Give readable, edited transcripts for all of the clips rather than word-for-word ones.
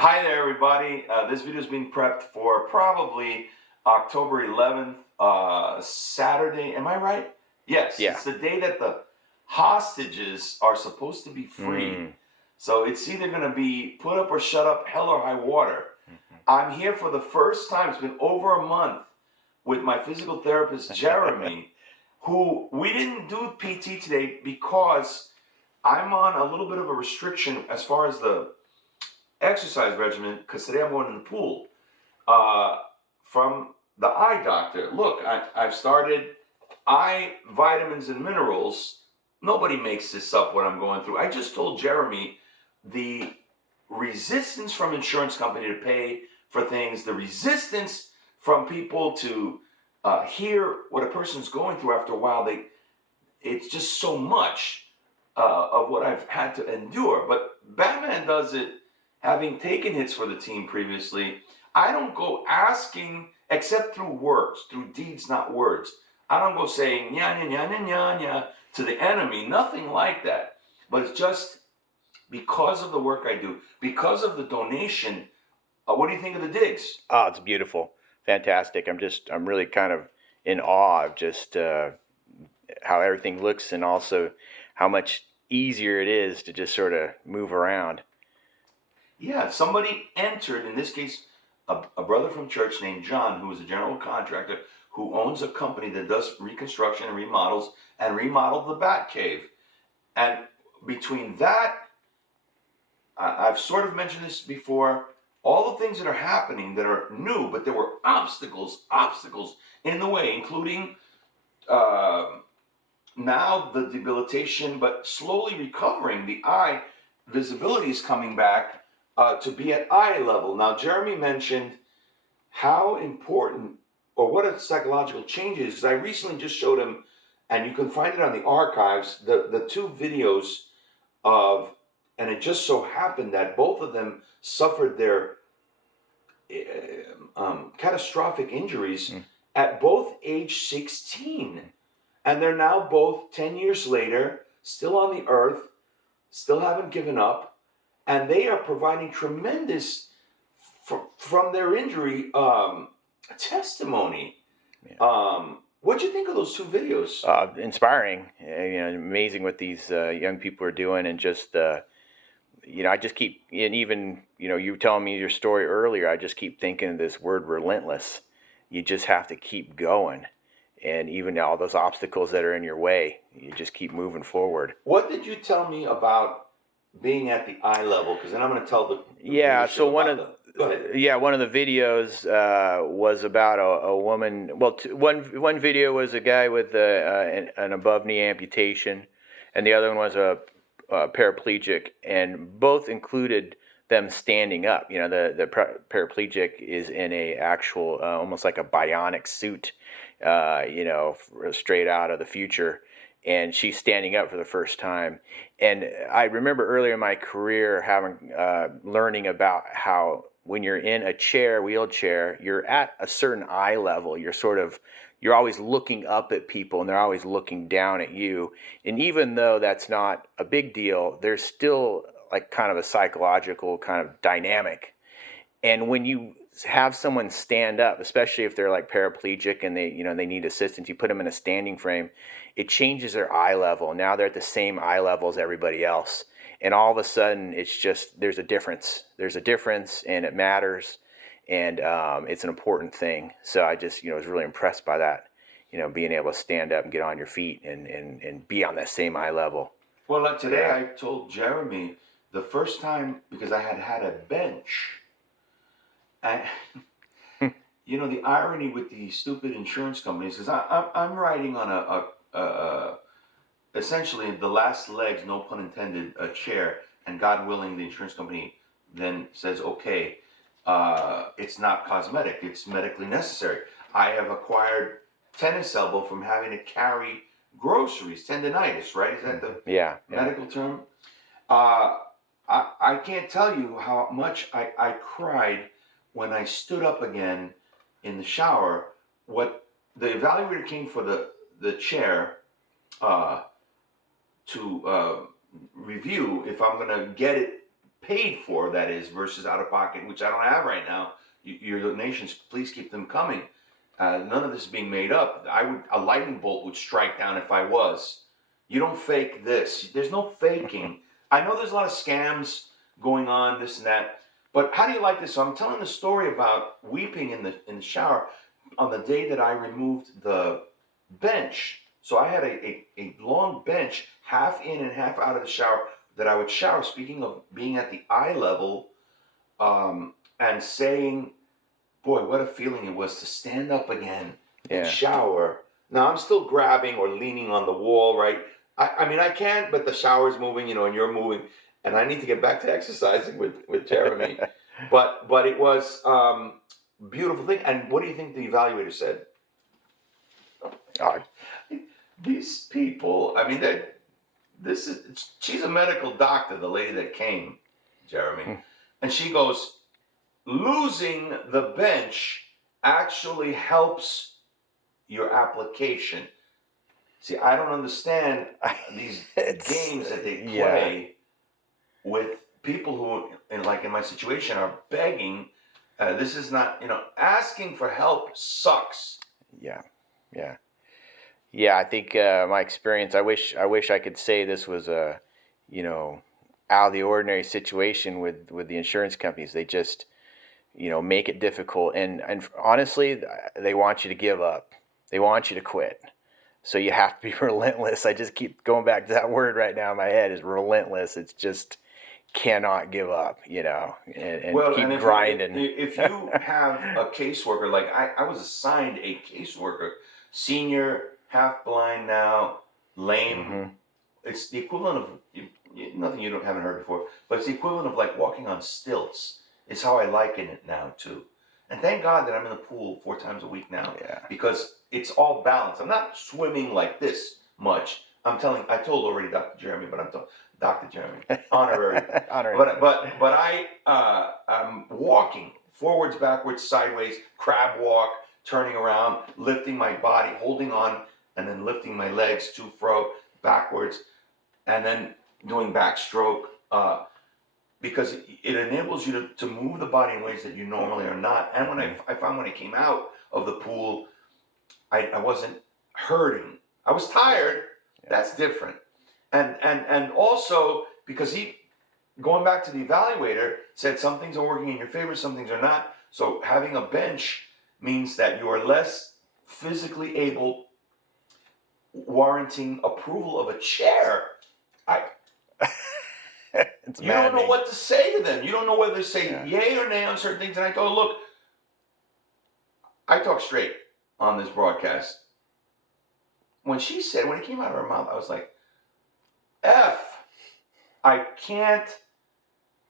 Hi there, everybody. This video is being prepped for probably October 11th, Saturday. Am I right? Yes, Yeah. it's the day that the hostages are supposed to be free. So it's either going to be put up or shut up, hell or high water. I'm here for the first time. It's been over a month with my physical therapist, Jeremy, who we didn't do PT today because I'm on a little bit of a restriction as far as the exercise regimen, because today I'm going in the pool, from the eye doctor. Look, I've started eye vitamins and minerals. Nobody makes this up what I'm going through. I just told Jeremy the resistance from insurance company to pay for things, the resistance from people to hear what a person's going through after a while. It's just so much of what I've had to endure. But Batman does it having taken hits for the team previously. I don't go asking, except through words, through deeds, not words. I don't go saying nya nya nya nya nya nya to the enemy, nothing like that. But it's just because of the work I do, because of the donation. What do you think of the digs? Oh, it's beautiful, fantastic. I'm really kind of in awe of just how everything looks, and also how much easier it is to just sort of move around. Yeah, somebody entered, in this case, a brother from church named John, who is a general contractor, who owns a company that does reconstruction and remodels, and remodeled the Bat Cave. And between that, I've sort of mentioned this before, all the things that are happening that are new, but there were obstacles in the way, including now the debilitation, but slowly recovering. The eye visibility is coming back to be at eye level. Now, Jeremy mentioned how important or what a psychological change is, because I recently just showed him, and you can find it on the archives, the two videos of, and it just so happened that both of them suffered their catastrophic injuries at both age 16. And they're now both 10 years later, still on the earth, still haven't given up, and they are providing tremendous, from their injury, testimony. Yeah. What'd you think of those two videos? Inspiring, amazing what these young people are doing, and just I just keep, and even you were telling me your story earlier, I just keep thinking of this word relentless. You just have to keep going. And even all those obstacles that are in your way, you just keep moving forward. What did you tell me about being at the eye level? Because then I'm going to tell the so one of the videos was about a woman. Well, one video was a guy with an above knee amputation, and the other one was a paraplegic, and both included them standing up. The paraplegic is in a actual almost like a bionic suit, straight out of the future, and she's standing up for the first time. And I remember earlier in my career having learning about how when you're in a wheelchair, you're at a certain eye level. You're always looking up at people, and they're always looking down at you. And even though that's not a big deal, there's still like kind of a psychological kind of dynamic. And when you have someone stand up, especially if they're like paraplegic and they need assistance, you put them in a standing frame, it changes their eye level. Now they're at the same eye level as everybody else. And all of a sudden, it's just, there's a difference, and it matters. And it's an important thing. So I just, was really impressed by that, being able to stand up and get on your feet and be on that same eye level. Well, like today, yeah. I told Jeremy the first time, because I had a bench. And, the irony with the stupid insurance companies is I'm riding on essentially the last legs, no pun intended, a chair, and God willing, the insurance company then says, okay, it's not cosmetic, it's medically necessary. I have acquired tennis elbow from having to carry groceries, tendonitis, right? Is that the medical term? I can't tell you how much I cried when I stood up again in the shower. What the evaluator came for the chair to review if I'm going to get it paid for, that is, versus out of pocket, which I don't have right now. Your donations, please keep them coming. None of this is being made up. A lightning bolt would strike down if I was. You don't fake this. There's no faking. I know there's a lot of scams going on, this and that. But how do you like this? So I'm telling the story about weeping in the shower on the day that I removed the bench. So I had a long bench, half in and half out of the shower, that I would shower. Speaking of being at the eye level, and saying, boy, what a feeling it was to stand up again and shower. Now I'm still grabbing or leaning on the wall, right? I mean, I can't, but the shower's moving, and you're moving, and I need to get back to exercising with Jeremy. but it was beautiful thing. And what do you think the evaluator said? These people, I mean, she's a medical doctor, the lady that came, Jeremy, and she goes, losing the bench actually helps your application. See, I don't understand these games that they play with people who, in my situation, are begging. This is not, asking for help sucks. Yeah. I think my experience. I wish I could say this was a, out of the ordinary situation with the insurance companies. They just, make it difficult, and honestly, they want you to give up. They want you to quit. So you have to be relentless. I just keep going back to that word right now in my head, is relentless. It's just cannot give up, and keep grinding. If you have a caseworker, like I was assigned a caseworker, senior, half blind now, lame. It's the equivalent of nothing you haven't heard before, but it's the equivalent of like walking on stilts. It's how I liken it now too. And thank God that I'm in the pool 4 times a week now, because it's all balanced. I'm not swimming like this much. I told already Dr. Jeremy, but I'm Dr. Jeremy, honorary. But I'm walking forwards, backwards, sideways, crab walk, turning around, lifting my body, holding on, and then lifting my legs to fro, backwards, and then doing backstroke, because it enables you to move the body in ways that you normally are not. And when I found when I came out of the pool, I wasn't hurting. I was tired. That's different. And also because going back to the evaluator, said some things are working in your favor, some things are not. So having a bench means that you are less physically able, warranting approval of a chair. You don't know what to say to them. You don't know whether to say yay or nay on certain things. And I told her, look, I talk straight on this broadcast. When it came out of her mouth, I was like, I can't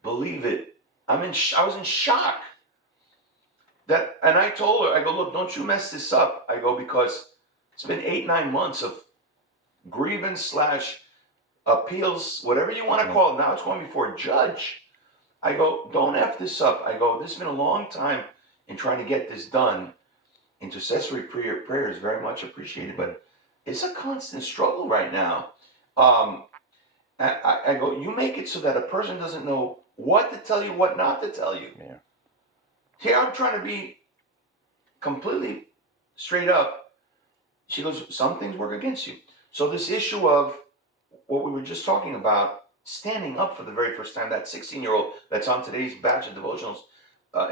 believe it. I was in shock. And I told her, I go, look, don't you mess this up. I go, because it's been 8-9 months of grievance / appeals, whatever you want to call it. Now it's going before a judge. I go, don't F this up. I go, this has been a long time in trying to get this done. Intercessory prayer is very much appreciated, but it's a constant struggle right now. I go, you make it so that a person doesn't know what to tell you, what not to tell you. Yeah. Here I'm trying to be completely straight up. She goes, some things work against you. So this issue of what we were just talking about, standing up for the very first time, that 16-year-old that's on today's batch of devotionals,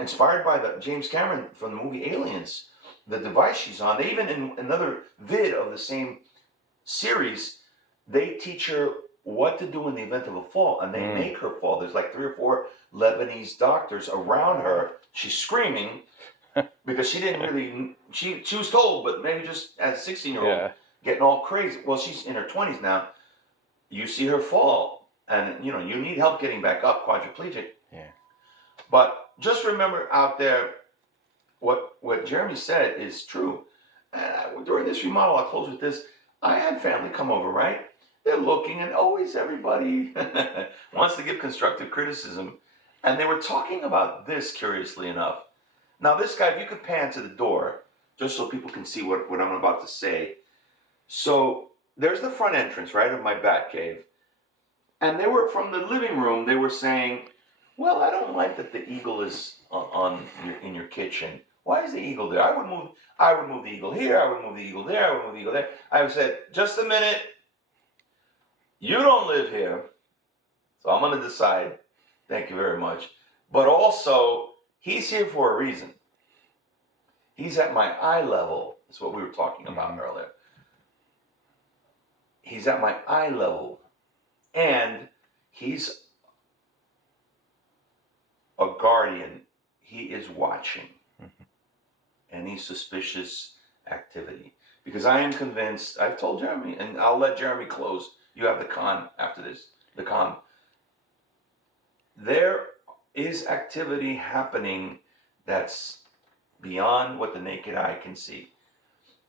inspired by the James Cameron from the movie Aliens, the device she's on. They even, in another vid of the same series, they teach her what to do in the event of a fall, and they make her fall. There's like 3 or 4 Lebanese doctors around her. She's screaming because she didn't really, she was told, but maybe just as a 16-year-old, getting all crazy. Well, she's in her 20s now. You see her fall, and you need help getting back up, quadriplegic. Yeah. But just remember out there, what Jeremy said is true. And during this remodel, I'll close with this. I had family come over, right? They're looking, and always everybody wants to give constructive criticism. And they were talking about this, curiously enough. Now, this guy, if you could pan to the door, just so people can see what I'm about to say. So there's the front entrance, right, of my bat cave. And they were, from the living room, they were saying, Well, I don't like that the eagle is in your kitchen. Why is the eagle there? I would move the eagle here. I would move the eagle there. I would move the eagle there. I would said, just a minute. You don't live here, so I'm going to decide. Thank you very much. But also, he's here for a reason. He's at my eye level. That's what we were talking about earlier. He's at my eye level, and he's a guardian. He is watching any suspicious activity. Because I am convinced, I've told Jeremy, and I'll let Jeremy close. You have the con after this. The con. There is activity happening that's beyond what the naked eye can see.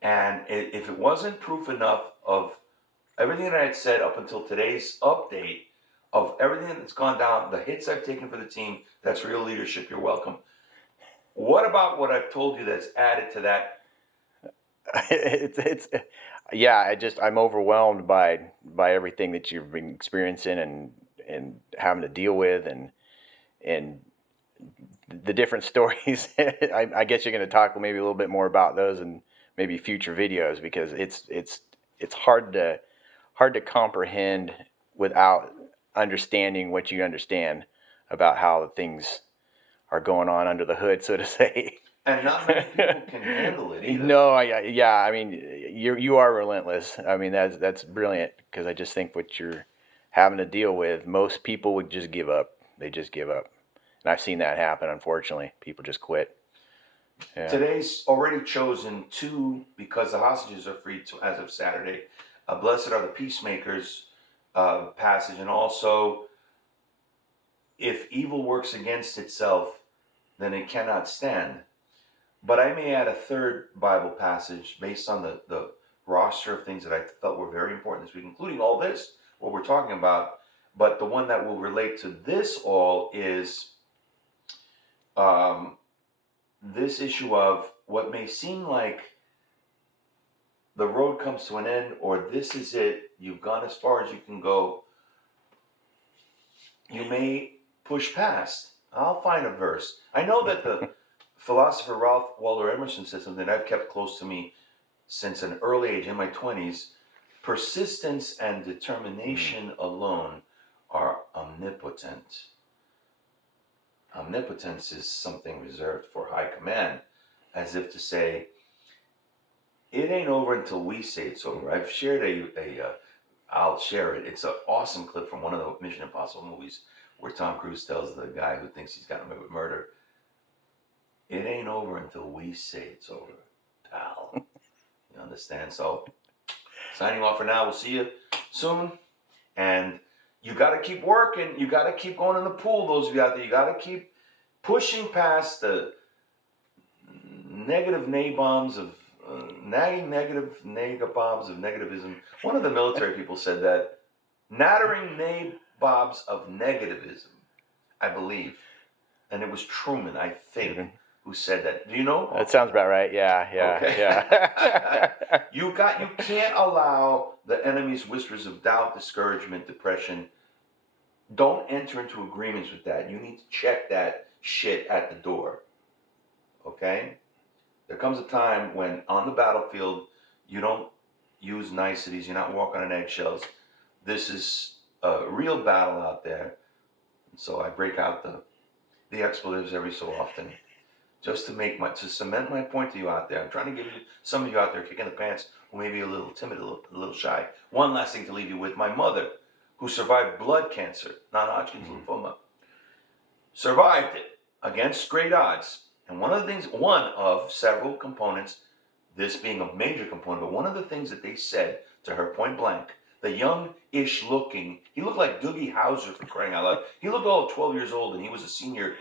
And if it wasn't proof enough of everything that I had said up until today's update, of everything that's gone down, the hits I've taken for the team, that's real leadership, you're welcome. What about what I've told you that's added to that? it's yeah. I'm overwhelmed by everything that you've been experiencing and having to deal with and the different stories. I guess you're going to talk maybe a little bit more about those and maybe future videos, because it's hard to comprehend without understanding what you understand about how things are going on under the hood, so to say. And not many people can handle it either. No, yeah. I mean, you are relentless. I mean, that's brilliant, because I just think what you're having to deal with, most people would just give up. They just give up, and I've seen that happen. Unfortunately, people just quit. Yeah. Today's already chosen two, because the hostages are free as of Saturday. Blessed are the peacemakers passage, and also, if evil works against itself, then it cannot stand. But I may add a third Bible passage based on the roster of things that I felt were very important this week, including all this, what we're talking about. But the one that will relate to this all is this issue of what may seem like the road comes to an end, or this is it, you've gone as far as you can go. You may push past. I'll find a verse. I know that the philosopher Ralph Waldo Emerson said something I've kept close to me since an early age, in my 20s. Persistence and determination alone are omnipotent. Omnipotence is something reserved for high command, as if to say, it ain't over until we say it's over. I've shared I'll share it. It's an awesome clip from one of the Mission Impossible movies where Tom Cruise tells the guy who thinks he's gotten away with murder, it ain't over until we say it's over, pal. You understand? So, signing off for now. We'll see you soon. And you got to keep working. You got to keep going in the pool, those of you out there. You got to keep pushing past the negative bombs of nagging negative bombs of negativism. One of the military people said that, nattering nabobs of negativism, I believe. And it was Truman, I think, who said that. Do you know? That sounds about right. Yeah. Okay. Yeah. You can't allow the enemy's whispers of doubt, discouragement, depression. Don't enter into agreements with that. You need to check that shit at the door. Okay? There comes a time when on the battlefield, you don't use niceties. You're not walking on eggshells. This is a real battle out there. So I break out the expletives every so often, just to cement my point to you out there. I'm trying to give you, some of you out there kicking the pants, who may be a little timid, a little shy. One last thing to leave you with. My mother, who survived blood cancer, non-Hodgkin's lymphoma, survived it against great odds. And one of several components, this being a major component, but one of the things that they said to her point blank, the young-ish looking, he looked like Doogie Howser, for crying out loud. He looked all 12 years old, and he was a senior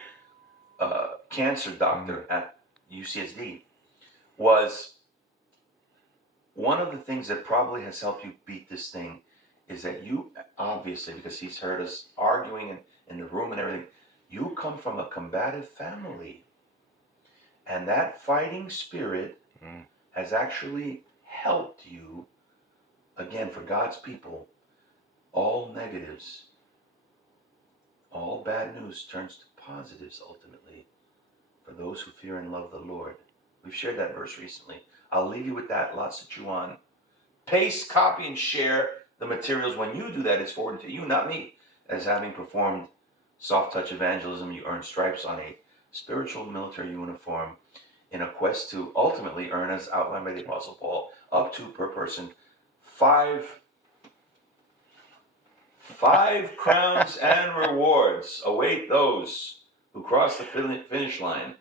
cancer doctor at UCSD, was one of the things that probably has helped you beat this thing is that you, obviously, because he's heard us arguing in the room and everything, you come from a combative family. And that fighting spirit has actually helped you, again, for God's people, all negatives All bad news turns to positives ultimately for those who fear and love the Lord. We've shared that verse recently. I'll leave you with that. Lots to chew on. Paste, copy, and share the materials. When you do that, it's forwarded to you, not me. As having performed soft touch evangelism, you earn stripes on a spiritual military uniform in a quest to ultimately earn, as outlined by the Apostle Paul, up to per person five crowns and rewards await those who cross the finish line.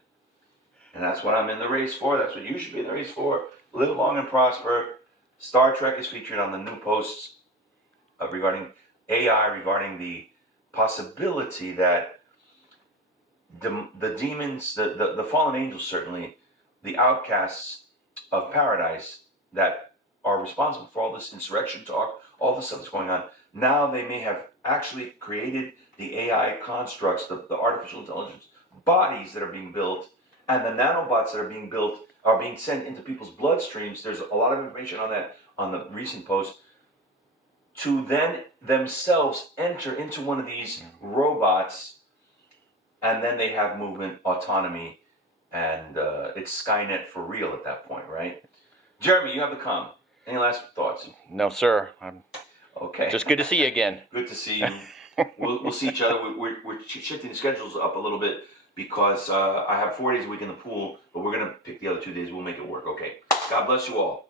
And that's what I'm in the race for. That's what you should be in the race for. Live long and prosper. Star Trek is featured on the new posts regarding AI, regarding the possibility that the demons, the fallen angels, certainly, the outcasts of paradise that are responsible for all this insurrection talk, all the stuff that's going on, now they may have actually created the AI constructs, the artificial intelligence bodies that are being built, and the nanobots that are being built are being sent into people's bloodstreams. There's a lot of information on that on the recent post, to then themselves enter into one of these robots, and then they have movement, autonomy, and it's Skynet for real at that point, right? Jeremy, you have the calm. Any last thoughts? No, sir. I'm Okay. just good to see you again. Good to see you. We'll see each other. We're shifting the schedules up a little bit because I have 4 days a week in the pool, but we're going to pick the other 2 days. We'll make it work. Okay. God bless you all.